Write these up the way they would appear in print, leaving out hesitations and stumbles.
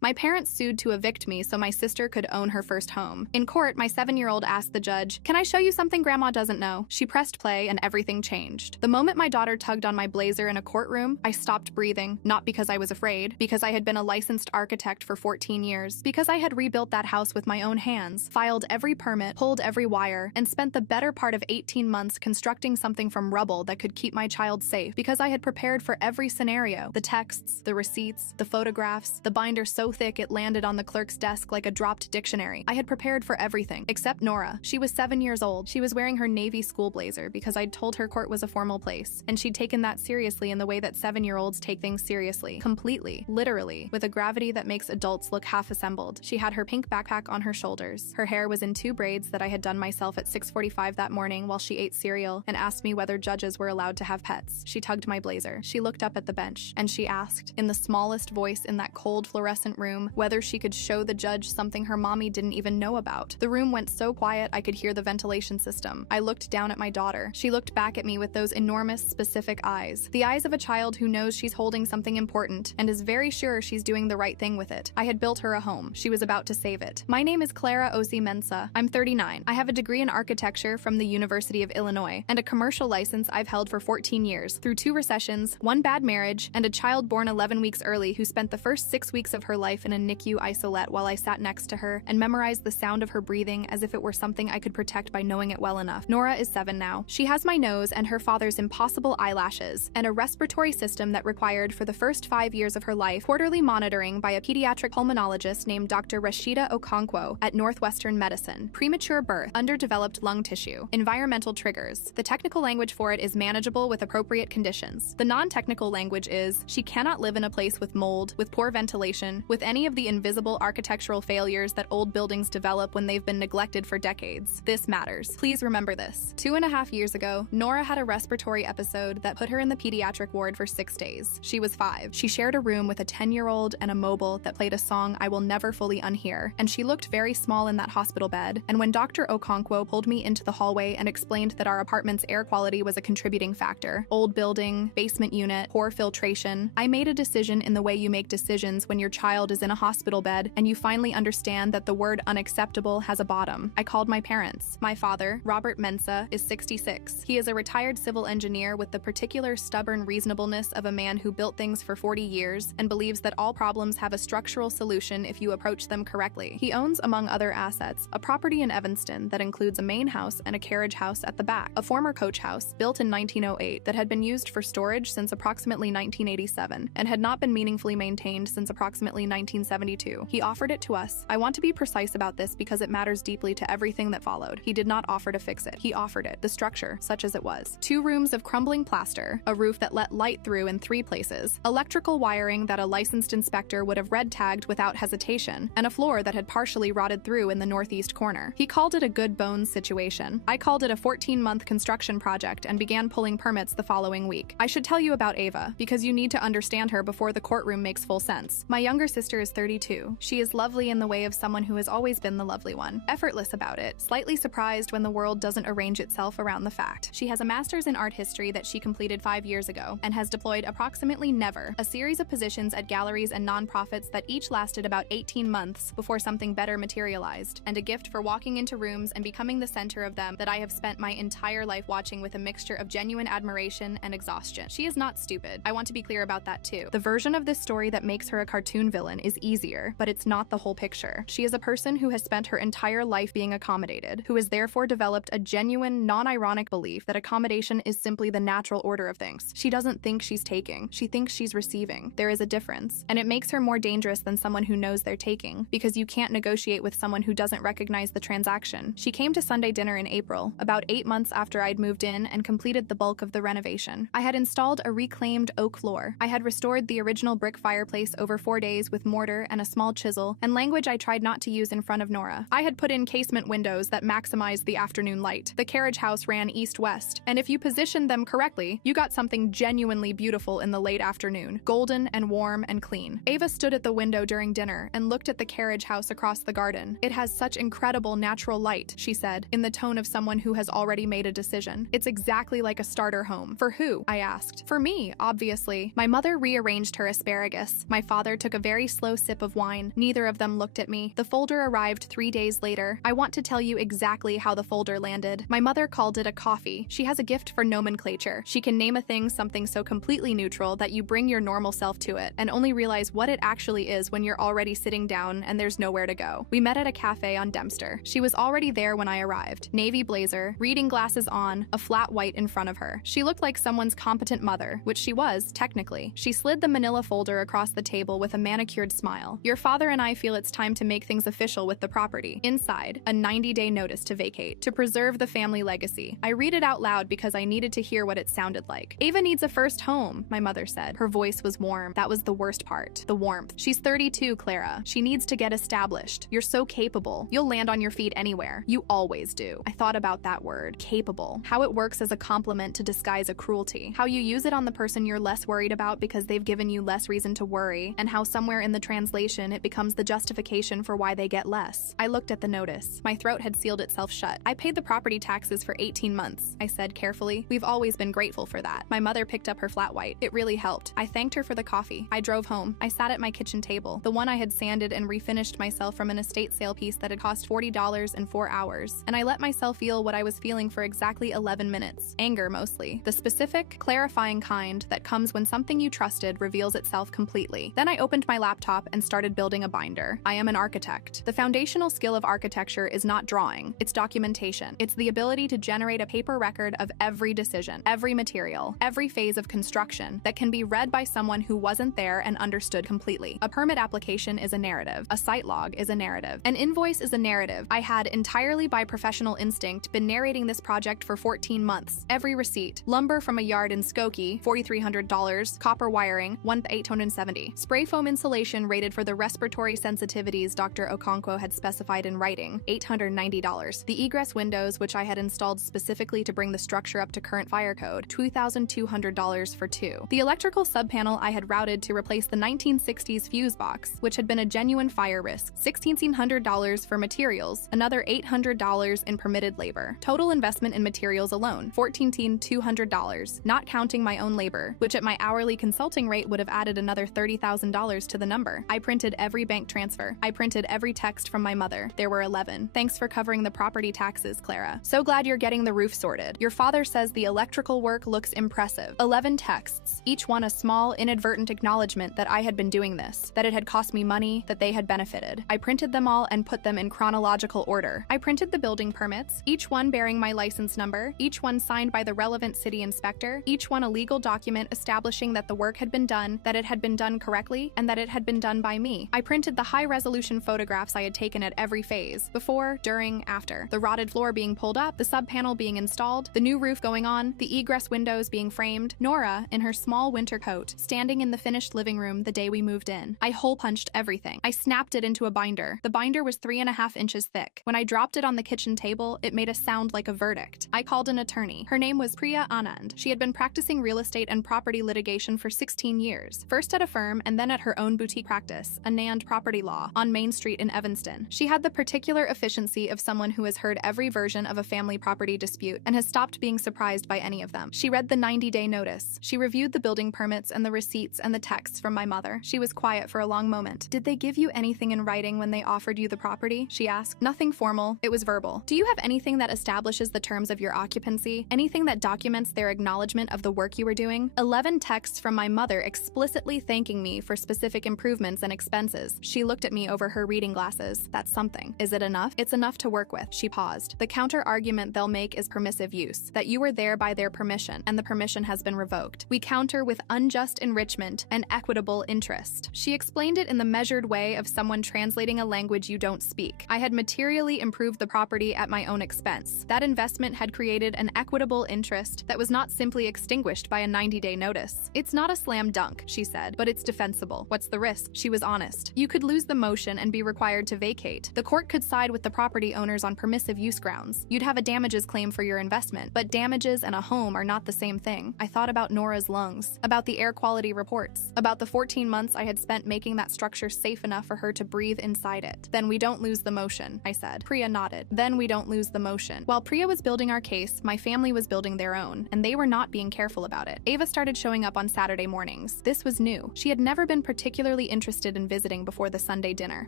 My parents sued to evict me so my sister could own her first home. In court, my 7-year-old asked the judge, "Can I show you something Grandma doesn't know?" She pressed play and everything changed. The moment my daughter tugged on my blazer in a courtroom, I stopped breathing, not because I was afraid, because I had been a licensed architect for 14 years, because I had rebuilt that house with my own hands, filed every permit, pulled every wire, and spent the better part of 18 months constructing something from rubble that could keep my child safe, because I had prepared for every scenario, the texts, the receipts, the photographs, the binder so thick it landed on the clerk's desk like a dropped dictionary. I had prepared for everything, except Nora. She was 7 years old. She was wearing her Navy school blazer because I'd told her court was a formal place, and she'd taken that seriously in the way that 7-year-olds take things seriously. Completely. Literally. With a gravity that makes adults look half-assembled. She had her pink backpack on her shoulders. Her hair was in 2 braids that I had done myself at 6:45 that morning while she ate cereal and asked me whether judges were allowed to have pets. She tugged my blazer. She looked up at the bench, and she asked, in the smallest voice in that cold fluorescent room, whether she could show the judge something her mommy didn't even know about. The room went so quiet I could hear the ventilation system. I looked down at my daughter. She looked back at me with those enormous, specific eyes. The eyes of a child who knows she's holding something important and is very sure she's doing the right thing with it. I had built her a home. She was about to save it. My name is Clara Osi Mensah. I'm 39. I have a degree in architecture from the University of Illinois and a commercial license I've held for 14 years, through 2 recessions, 1 bad marriage, and a child born 11 weeks early who spent the first 6 weeks of her life in a NICU isolette while I sat next to her and memorized the sound of her breathing as if it were something I could protect by knowing it well enough. Nora is 7 now. She has my nose and her father's impossible eyelashes, and a respiratory system that required, for the first 5 years of her life, quarterly monitoring by a pediatric pulmonologist named Dr. Rashida Okonkwo at Northwestern Medicine. Premature birth, underdeveloped lung tissue, environmental triggers. The technical language for it is manageable with appropriate conditions. The non-technical language is, she cannot live in a place with mold, with poor ventilation, with any of the invisible architectural failures that old buildings develop when they've been neglected for decades. This matters. Please remember this. 2.5 years ago, Nora had a respiratory episode that put her in the pediatric ward for 6 days. She was 5. She shared a room with a 10-year-old and a mobile that played a song I will never fully unhear, and she looked very small in that hospital bed. And when Dr. Okonkwo pulled me into the hallway and explained that our apartment's air quality was a contributing factor, old building, basement unit, poor filtration, I made a decision in the way you make decisions when your child is in a hospital bed and you finally understand that the word unacceptable has a bottom. I called my parents. My father, Robert Mensah, is 66. He is a retired civil engineer with the particular stubborn reasonableness of a man who built things for 40 years and believes that all problems have a structural solution if you approach them correctly. He owns, among other assets, a property in Evanston that includes a main house and a carriage house at the back, a former coach house built in 1908 that had been used for storage since approximately 1987 and had not been meaningfully maintained since approximately 1972. He offered it to us. I want to be precise about this because it matters deeply to everything that followed. He did not offer to fix it. He offered it, the structure, such as it was. 2 rooms of crumbling plaster, a roof that let light through in 3 places, electrical wiring that a licensed inspector would have red tagged without hesitation, and a floor that had partially rotted through in the northeast corner. He called it a good bones situation. I called it a 14-month construction project and began pulling permits the following week. I should tell you about Ava, because you need to understand her before the courtroom makes full sense. My younger sister is 32. She is lovely in the way of someone who has always been the lovely one. Effortless about it, slightly surprised when the world doesn't arrange itself around the fact. She has a master's in art history that she completed 5 years ago and has deployed approximately never, a series of positions at galleries and nonprofits that each lasted about 18 months before something better materialized, and a gift for walking into rooms and becoming the center of them that I have spent my entire life watching with a mixture of genuine admiration and exhaustion. She is not stupid. I want to be clear about that too. The version of this story that makes her a cartoon villain is easier, but it's not the whole picture. She is a person who has spent her entire life being accommodated, who has therefore developed a genuine, non-ironic belief that accommodation is simply the natural order of things. She doesn't think she's taking, she thinks she's receiving. There is a difference, and it makes her more dangerous than someone who knows they're taking, because you can't negotiate with someone who doesn't recognize the transaction. She came to Sunday dinner in April, about 8 months after I'd moved in and completed the bulk of the renovation. I had installed a reclaimed oak floor. I had restored the original brick fireplace over 4 days with mortar and a small chisel, and language I tried not to use in front of Nora. I had put in casement windows that maximized the afternoon light. The carriage house ran east-west, and if you positioned them correctly, you got something genuinely beautiful in the late afternoon, golden and warm and clean. Ava stood at the window during dinner and looked at the carriage house across the garden. "It has such incredible natural light," she said, in the tone of someone who has already made a decision. "It's exactly like a starter home." "For who?" I asked. "For me, obviously." My mother rearranged her asparagus. My father took a very slow sip of wine. Neither of them looked at me. The folder arrived 3 days later. I want to tell you exactly how the folder landed. My mother called it a coffee. She has a gift for nomenclature. She can name a thing something so completely neutral that you bring your normal self to it and only realize what it actually is when you're already sitting down and there's nowhere to go. We met at a cafe on Dempster. She was already there when I arrived. Navy blazer, reading glasses on, a flat white in front of her. She looked like someone's competent mother, which she was, technically. She slid the manila folder across the table with a manicured smile. Your father and I feel it's time to make things official with the property. Inside, a 90-day notice to vacate, to preserve the family legacy. I read it out loud because I needed to hear what it sounded like. Ava needs a first home, my mother said. Her voice was warm. That was the worst part. The warmth. She's 32, Clara. She needs to get established. You're so capable. You'll land on your feet anywhere. You always do. I thought about that word, capable. How it works as a compliment to disguise a cruelty. How you use it on the person you're less worried about because they've given you less reason to worry, and how somewhere in the translation it becomes the justification for why they get less. I looked at the notice. My throat had sealed itself shut. I paid the property taxes for 18 months, I said carefully. We've always been grateful for that. My mother picked up her flat white. It really helped. I thanked her for the coffee. I drove home. I sat at my kitchen table, the one I had sanded and refinished myself from an estate sale piece that had cost $40 in 4 hours, and I let myself feel what I was feeling for exactly 11 minutes. Anger, mostly. The specific, clarifying kind that comes when something you trusted reveals itself completely. Then I opened my laptop and started building a binder. I am an architect. The foundational skill of architecture is not drawing, it's documentation. It's the ability to generate a paper record of every decision, every material, every phase of construction that can be read by someone who wasn't there and understood completely. A permit application is a narrative. A site log is a narrative. An invoice is a narrative. I had, entirely by professional instinct, been narrating this project for 14 months. Every receipt. Lumber from a yard in Skokie, $4,300. Copper wiring, $1,870. Spray foam insulation rated for the respiratory sensitivities Dr. Okonkwo had specified in writing, $890. The egress windows, which I had installed specifically to bring the structure up to current fire code, $2,200 for 2. The electrical subpanel I had routed to replace the 1960s fuse box, which had been a genuine fire risk, $1,600 for materials, another $800 in permitted labor. Total investment in materials alone, $14,200, not counting my own labor, which at my hourly consulting rate would have added another $30,000 to the number. I printed every bank transfer. I printed every text from my mother. There were 11. Thanks for covering the property taxes, Clara. So glad you're getting the roof sorted. Your father says the electrical work looks impressive. 11 texts, each one a small, inadvertent acknowledgement that I had been doing this, that it had cost me money, that they had benefited. I printed them all and put them in chronological order. I printed the building permits, each one bearing my license number, each one signed by the relevant city inspector, each one a legal document establishing that the work had been done, that it had been done correctly, and that it had been done by me. I printed the high-resolution photographs I had taken at every phase, before, during, after. The rotted floor being pulled up, the subpanel being installed, the new roof going on, the egress windows being framed, Nora, in her small winter coat, standing in the finished living room the day we moved in. I hole-punched everything. I snapped it into a binder. The binder was 3.5 inches thick. When I dropped it on the kitchen table, it made a sound like a verdict. I called an attorney. Her name was Priya Anand. She had been practicing real estate and property litigation for 16 years, first at a firm and then at her own boutique practice, Anand Property Law, on Main Street in Evanston. She had the particular efficiency of someone who has heard every version of a family property dispute and has stopped being surprised by any of them. She read the 90-day notice. She reviewed the building permits and the receipts and the texts from my mother. She was quiet for a long moment. Did they give you anything in writing when they offered you the property? She asked. Nothing formal. It was verbal. Do you have anything that establishes the terms of your occupancy? Anything that documents their acknowledgement of the work you were doing? 11 texts from my mother explicitly thanking me for specific improvements and expenses. She looked at me over her reading glasses. That's something. Is it enough? It's enough to work with. She paused. The counter-argument they'll make is permissive use, that you were there by their permission, and the permission has been revoked. We counter with unjust enrichment and equitable interest. She explained it in the measured way of someone translating a language you don't speak. I had materially improved the property at my own expense. That investment had created an equitable interest that was not simply extinguished by a 90-day notice. It's not a slam dunk, she said, but it's defensible. What's the risk? She was honest. You could lose the motion and be required to vacate. The court could side with the property owners on permissive use grounds. You'd have a damages claim for your investment, but damages and a home are not the same thing. I thought about Nora's lungs, about the air quality reports, about the 14 months I had spent making that structure safe enough for her to breathe inside it. Then we don't lose the motion, I said. Priya nodded. Then we don't lose the motion. While Priya was building our case, my family was building their own, and they were not being careful about it. Ava started showing up on Saturday mornings. This was new. She had never been particularly clearly interested in visiting before the Sunday dinner.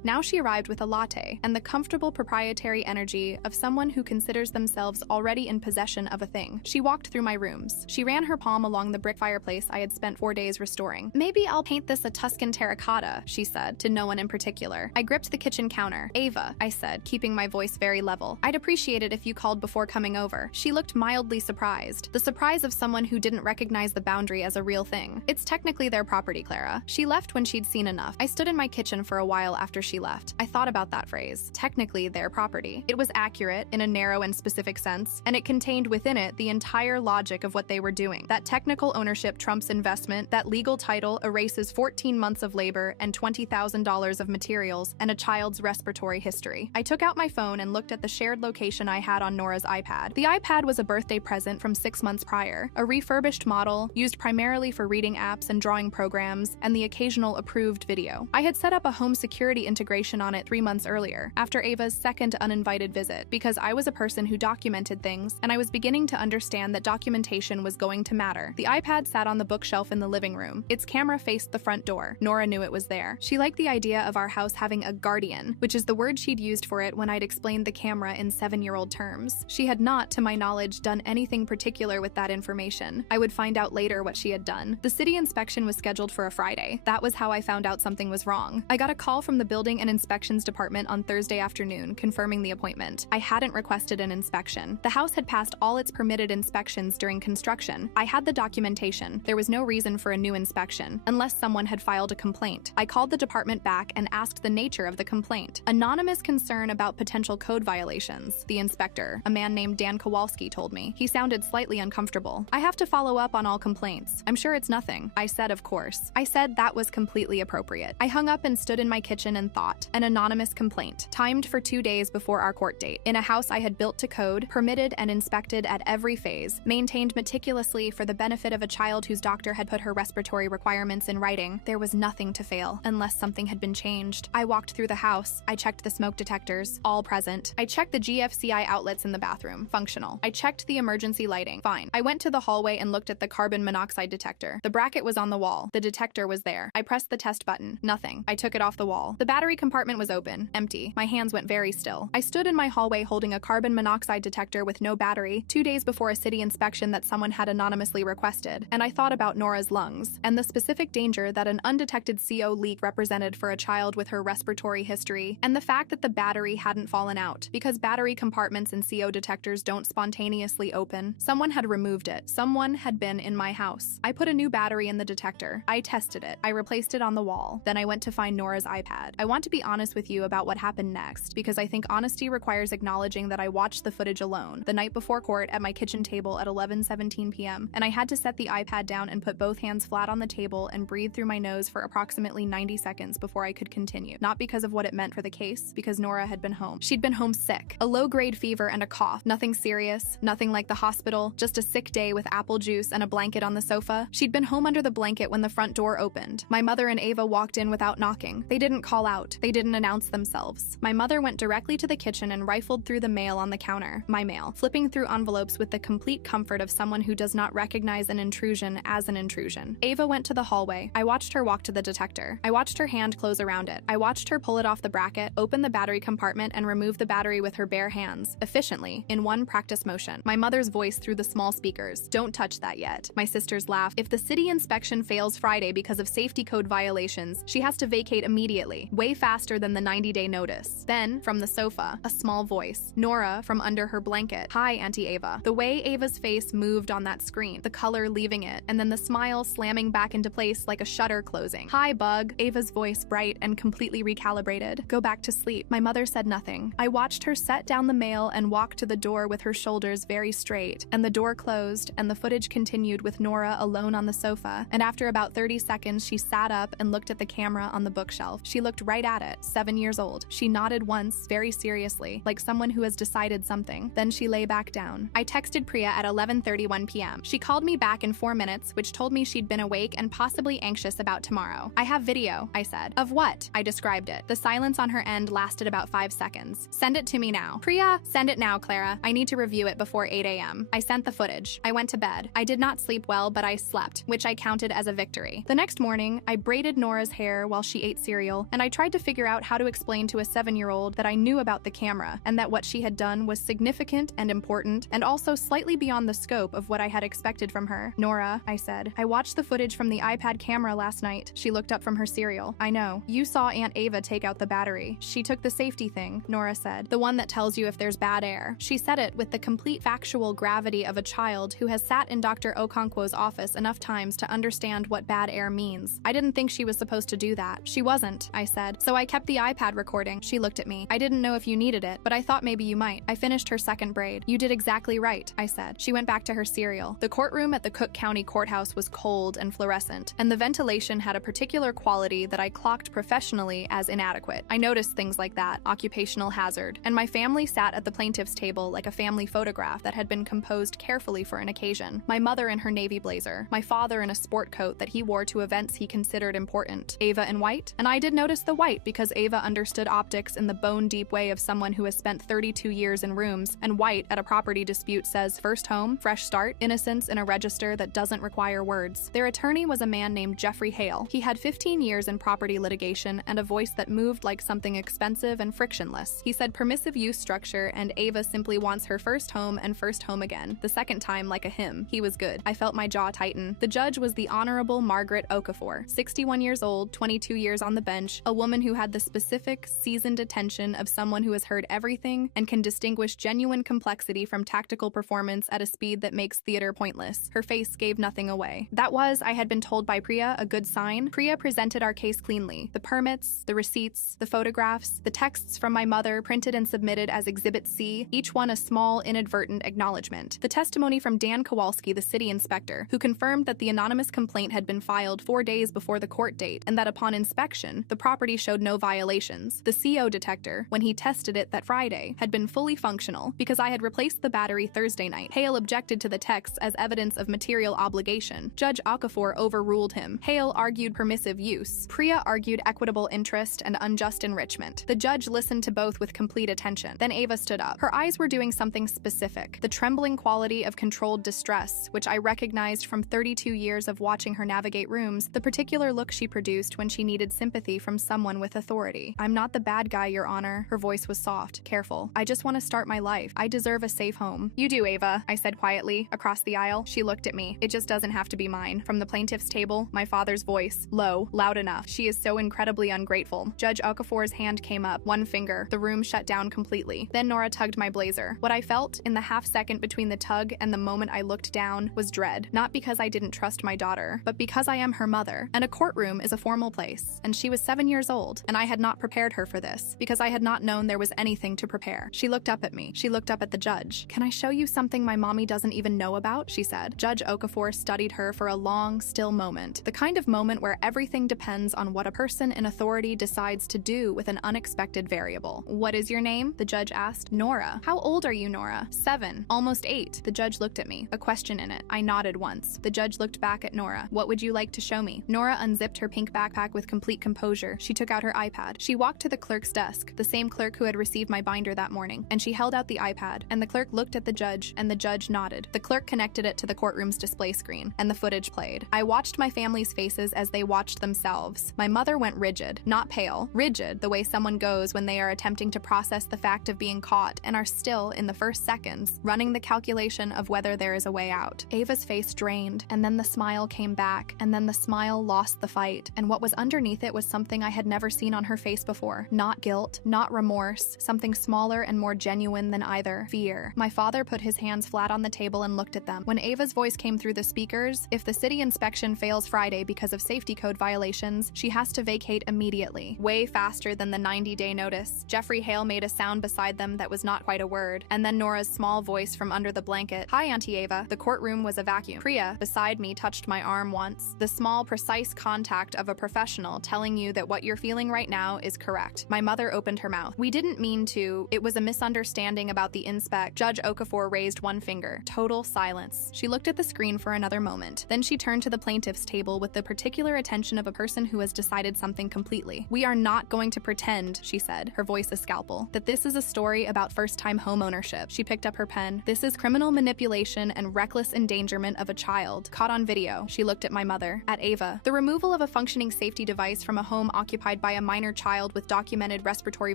Now she arrived with a latte and the comfortable proprietary energy of someone who considers themselves already in possession of a thing. She walked through my rooms. She ran her palm along the brick fireplace I had spent 4 days restoring. "Maybe I'll paint this a Tuscan terracotta," she said, to no one in particular. I gripped the kitchen counter. "Ava," I said, keeping my voice very level, "I'd appreciate it if you called before coming over." She looked mildly surprised, the surprise of someone who didn't recognize the boundary as a real thing. "It's technically their property, Clara." She left when she'd seen enough. I stood in my kitchen for a while after she left. I thought about that phrase, technically their property. It was accurate in a narrow and specific sense, and it contained within it the entire logic of what they were doing. That technical ownership trumps investment, that legal title erases 14 months of labor and $20,000 of materials and a child's respiratory history. I took out my phone and looked at the shared location I had on Nora's iPad. The iPad was a birthday present from 6 months prior, a refurbished model used primarily for reading apps and drawing programs and the occasional approved video. I had set up a home security integration on it 3 months earlier, after Ava's second uninvited visit, because I was a person who documented things, and I was beginning to understand that documentation was going to matter. The iPad sat on the bookshelf in the living room. Its camera faced the front door. Nora knew it was there. She liked the idea of our house having a guardian, which is the word she'd used for it when I'd explained the camera in 7-year-old terms. She had not, to my knowledge, done anything particular with that information. I would find out later what she had done. The city inspection was scheduled for a Friday. That was how I found out something was wrong. I got a call from the Building and Inspections Department on Thursday afternoon confirming the appointment. I hadn't requested an inspection. The house had passed all its permitted inspections during construction. I had the documentation. There was no reason for a new inspection, unless someone had filed a complaint. I called the department back and asked the nature of the complaint. "Anonymous concern about potential code violations," the inspector, a man named Dan Kowalski, told me. He sounded slightly uncomfortable. "I have to follow up on all complaints. I'm sure it's nothing." I said, "Of course." I said that was completely appropriate. I hung up and stood in my kitchen and thought. An anonymous complaint, timed for 2 days before our court date, in a house I had built to code, permitted and inspected at every phase, maintained meticulously for the benefit of a child whose doctor had put her respiratory requirements in writing. There was nothing to fail, unless something had been changed. I walked through the house. I checked the smoke detectors, all present. I checked the GFCI outlets in the bathroom, functional. I checked the emergency lighting, fine. I went to the hallway and looked at the carbon monoxide detector. The bracket was on the wall. The detector was there. I pressed the test button. Nothing. I took it off the wall. The battery compartment was open, empty. My hands went very still. I stood in my hallway holding a carbon monoxide detector with no battery, 2 days before a city inspection that someone had anonymously requested, and I thought about Nora's lungs, and the specific danger that an undetected CO leak represented for a child with her respiratory history, and the fact that the battery hadn't fallen out, because battery compartments in CO detectors don't spontaneously open. Someone had removed it. Someone had been in my house. I put a new battery in the detector. I tested it. I replaced it on the wall. Then I went to find Nora's iPad. I want to be honest with you about what happened next, because I think honesty requires acknowledging that I watched the footage alone, the night before court at my kitchen table at 11:17 p.m., and I had to set the iPad down and put both hands flat on the table and breathe through my nose for approximately 90 seconds before I could continue. Not because of what it meant for the case, because Nora had been home. She'd been home sick. A low-grade fever and a cough. Nothing serious, nothing like the hospital, just a sick day with apple juice and a blanket on the sofa. She'd been home under the blanket when the front door opened. My mother and Ava walked in without knocking. They didn't call out. They didn't announce themselves. My mother went directly to the kitchen and rifled through the mail on the counter, my mail, flipping through envelopes with the complete comfort of someone who does not recognize an intrusion as an intrusion. Ava went to the hallway. I watched her walk to the detector. I watched her hand close around it. I watched her pull it off the bracket, open the battery compartment, and remove the battery with her bare hands, efficiently, in one practice motion. My mother's voice through the small speakers. "Don't touch that yet." My sister's laugh. "If the city inspection fails Friday because of safety code violations, she has to vacate immediately, way faster than the 90-day notice." Then, from the sofa, a small voice. Nora from under her blanket. "Hi, Auntie Ava." The way Ava's face moved on that screen, the color leaving it, and then the smile slamming back into place like a shutter closing. "Hi, Bug." Ava's voice bright and completely recalibrated. "Go back to sleep." My mother said nothing. I watched her set down the mail and walk to the door with her shoulders very straight, and the door closed, and the footage continued with Nora alone on the sofa, and after about 30 seconds she sat up and looked at the camera on the bookshelf. She looked right at it, 7 years old. She nodded once, very seriously, like someone who has decided something. Then she lay back down. I texted Priya at 11:31 p.m. She called me back in 4 minutes, which told me she'd been awake and possibly anxious about tomorrow. "I have video," I said. "Of what?" I described it. The silence on her end lasted about 5 seconds. "Send it to me now." "Priya, send it now, Clara. I need to review it before 8 a.m. I sent the footage. I went to bed. I did not sleep well, but I slept, which I counted as a victory. The next morning, I braided Nora's hair while she ate cereal, and I tried to figure out how to explain to a 7-year-old that I knew about the camera and that what she had done was significant and important and also slightly beyond the scope of what I had expected from her. Nora, I said, I watched the footage from the iPad camera last night. She looked up from her cereal. I know. You saw Aunt Ava take out the battery. She took the safety thing, Nora said, the one that tells you if there's bad air. She said it with the complete factual gravity of a child who has sat in Dr. Okonkwo's office enough times to understand what bad air means. I didn't think she was supposed to do that. She wasn't, I said, so I kept the iPad recording. She looked at me. I didn't know if you needed it, but I thought maybe you might. I finished her second braid. You did exactly right, I said. She went back to her cereal. The courtroom at the Cook County Courthouse was cold and fluorescent, and the ventilation had a particular quality that I clocked professionally as inadequate. I noticed things like that, occupational hazard, and my family sat at the plaintiff's table like a family photograph that had been composed carefully for an occasion. My mother in her navy blazer, my father in a sport coat that he wore to events he considered important, Ava in white, and I did notice the white because Ava understood optics in the bone-deep way of someone who has spent 32 years in rooms, and white at a property dispute says first home, fresh start, innocence in a register that doesn't require words. Their attorney was a man named Jeffrey Hale. He had 15 years in property litigation and a voice that moved like something expensive and frictionless. He said permissive use structure, and Ava simply wants her first home and first home again, the second time like a hymn. He was good. I felt my jaw tighten. The judge was the Honorable Margaret Okafor, 61 years old, 22 years on the bench, a woman who had the specific, seasoned attention of someone who has heard everything and can distinguish genuine complexity from tactical performance at a speed that makes theater pointless. Her face gave nothing away. That was, I had been told by Priya, a good sign. Priya presented our case cleanly. The permits, the receipts, the photographs, the texts from my mother printed and submitted as Exhibit C, each one a small, inadvertent acknowledgement. The testimony from Dan Kowalski, the city inspector, who confirmed that the anonymous complaint had been filed 4 days before the court date and that upon inspection, the property showed no violations. The CO detector, when he tested it that Friday, had been fully functional because I had replaced the battery Thursday night. Hale objected to the texts as evidence of material obligation. Judge Okafor overruled him. Hale argued permissive use. Priya argued equitable interest and unjust enrichment. The judge listened to both with complete attention. Then Ava stood up. Her eyes were doing something specific, the trembling quality of controlled distress, which I recognized from 32 years of watching her navigate rooms, the particular look she produced when she needed sympathy from someone with authority. I'm not the bad guy, Your Honor. Her voice was soft, careful. I just want to start my life. I deserve a safe home. You do, Ava, I said quietly, across the aisle. She looked at me. It just doesn't have to be mine. From the plaintiff's table, my father's voice, low, loud enough. She is so incredibly ungrateful. Judge Okafor's hand came up, one finger. The room shut down completely. Then Nora tugged my blazer. What I felt in the half second between the tug and the moment I looked down was dread. Not because I didn't trust my daughter, but because I am her mother. And a courtroom is a formal place. And she was 7 years old, and I had not prepared her for this, because I had not known there was anything to prepare. She looked up at me. She looked up at the judge. Can I show you something my mommy doesn't even know about? She said. Judge Okafor studied her for a long, still moment. The kind of moment where everything depends on what a person in authority decides to do with an unexpected variable. What is your name? The judge asked. Nora. How old are you, Nora? 7. Almost 8. The judge looked at me. A question in it. I nodded once. The judge looked back at Nora. What would you like to show me? Nora unzipped her pink backpack with complete composure. She took out her iPad. She walked to the clerk's desk, the same clerk who had received my binder that morning, and she held out the iPad, and the clerk looked at the judge, and the judge nodded. The clerk connected it to the courtroom's display screen, and the footage played. I watched my family's faces as they watched themselves. My mother went rigid, not pale, rigid, the way someone goes when they are attempting to process the fact of being caught and are still, in the first seconds, running the calculation of whether there is a way out. Ava's face drained, and then the smile came back, and then the smile lost the fight, and what was underneath it was something I had never seen on her face before. Not guilt, not remorse, something smaller and more genuine than either. Fear. My father put his hands flat on the table and looked at them. When Ava's voice came through the speakers, if the city inspection fails Friday because of safety code violations, she has to vacate immediately. Way faster than the 90-day notice. Jeffrey Hale made a sound beside them that was not quite a word, and then Nora's small voice from under the blanket. Hi, Auntie Ava. The courtroom was a vacuum. Priya, beside me, touched my arm once. The small, precise contact of a professional telling you that what you're feeling right now is correct. My mother opened her mouth. We didn't mean to. It was a misunderstanding about the inspect. Judge Okafor raised one finger. Total silence. She looked at the screen for another moment. Then she turned to the plaintiff's table with the particular attention of a person who has decided something completely. We are not going to pretend, she said, her voice a scalpel, that this is a story about first-time home ownership. She picked up her pen. This is criminal manipulation and reckless endangerment of a child, caught on video. She looked at my mother, at Ava. The removal of a functioning safety device from a home occupied by a minor child with documented respiratory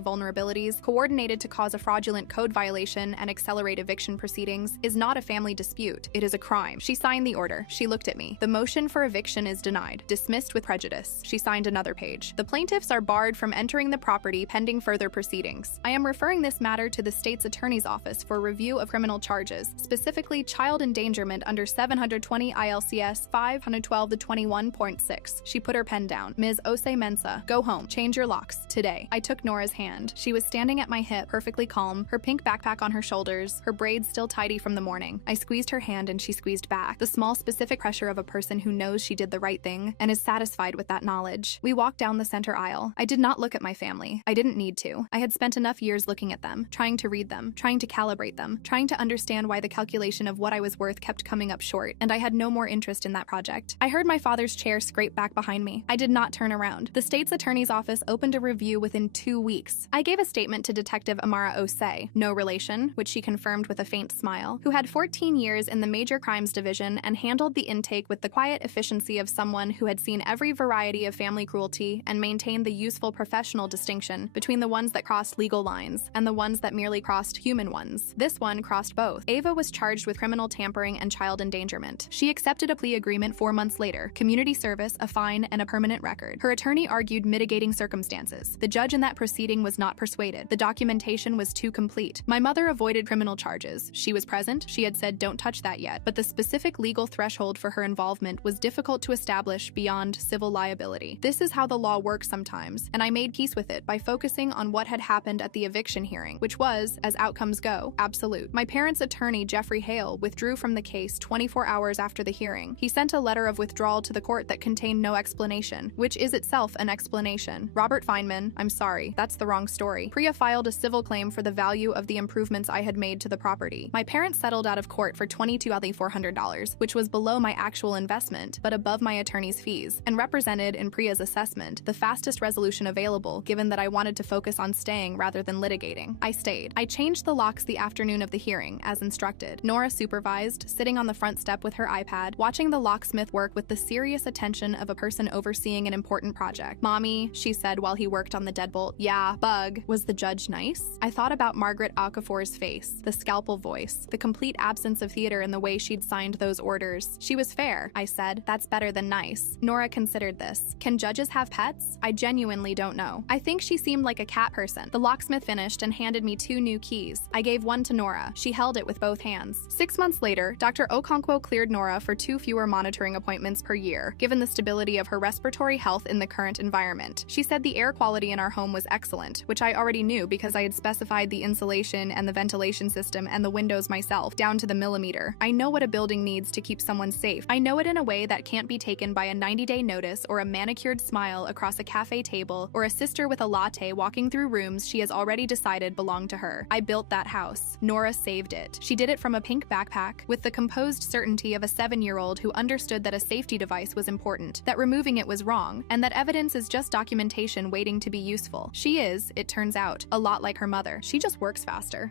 vulnerabilities, coordinated to cause a fraudulent code violation and accelerate eviction proceedings, is not a family dispute. It is a crime. She signed the order. She looked at me. The motion for eviction is denied. Dismissed with prejudice. She signed another page. The plaintiffs are barred from entering the property pending further proceedings. I am referring this matter to the state's attorney's office for review of criminal charges, specifically child endangerment under 720 ILCS 512-21.6. She put her pen down. Ms. Ose Mensa, go home. Change your locks. Today. I took Nora's hand. She was standing at my hip, perfectly calm, her pink backpack on her shoulders, her braids still tidy from the morning. I squeezed her hand and she squeezed back. The small, specific pressure of a person who knows she did the right thing and is satisfied with that knowledge. We walked down the center aisle. I did not look at my family. I didn't need to. I had spent enough years looking at them, trying to read them, trying to calibrate them, trying to understand why the calculation of what I was worth kept coming up short, and I had no more interest in that project. I heard my father's chair scrape back behind me. I did not turn around. The state's attorney's office opened a review within 2 weeks. I gave a statement to Detective Amara Ose, no relation, which she confirmed with a faint smile, who had 14 years in the Major Crimes Division and handled the intake with the quiet efficiency of someone who had seen every variety of family cruelty and maintained the useful professional distinction between the ones that crossed legal lines and the ones that merely crossed human ones. This one crossed both. Ava was charged with criminal tampering and child endangerment. She accepted a plea agreement 4 months later, community service, a fine, and a permanent record. Her attorney argued mitigating circumstances. The judge in that proceeding was not persuaded. The documentation was too complete. My mother avoided criminal charges. She was present. She had said don't touch that yet, but the specific legal threshold for her involvement was difficult to establish beyond civil liability. This is how the law works sometimes, and I made peace with it by focusing on what had happened at the eviction hearing, which was, as outcomes go, absolute. My parents' attorney, Jeffrey Hale, withdrew from the case 24 hours after the hearing. He sent a letter of withdrawal to the court that contained no explanation, which is itself an explanation. Robert Feynman, I'm sorry, that's the wrong story. Priya filed a civil claim for the value of the improvements I had made to the property. My parents settled out of court for $22,400, which was below my actual investment, but above my attorney's fees, and represented, in Priya's assessment, the fastest resolution available given that I wanted to focus on staying rather than litigating. I stayed. I changed the locks the afternoon of the hearing, as instructed. Nora supervised, sitting on the front step with her iPad, watching the locksmith work with the serious attention of a person overseeing an important project. Mommy, she said while he worked on the deadbolt. Yeah, bug. Was the judge nice? I thought about Margaret Okafor's face, the scalpel voice, the complete absence of theater in the way she'd signed those orders. She was fair, I said. That's better than nice. Nora considered this. Can judges have pets? I genuinely don't know. I think she seemed like a cat person. The locksmith finished and handed me 2 new keys. I gave one to Nora. She held it with both hands. 6 months later, Dr. Okonkwo cleared Nora for 2 fewer monitoring appointments per year, given the stability of her respiratory health in the current environment. She said the air quality in our home was excellent, which I already knew because I had specified the insulation and the ventilation system and the windows myself, down to the millimeter. I know what a building needs to keep someone safe. I know it in a way that can't be taken by a 90-day notice or a manicured smile across a cafe table or a sister with a latte walking through rooms she has already decided belong to her. I built that house. Nora saved it. She did it from a pink backpack, with the composed certainty of a 7-year-old who understood that a safety device was important, that removing it was wrong, and that evidence is just documentation waiting to be useful. She is, it turns out, a lot like her mother. She just works faster.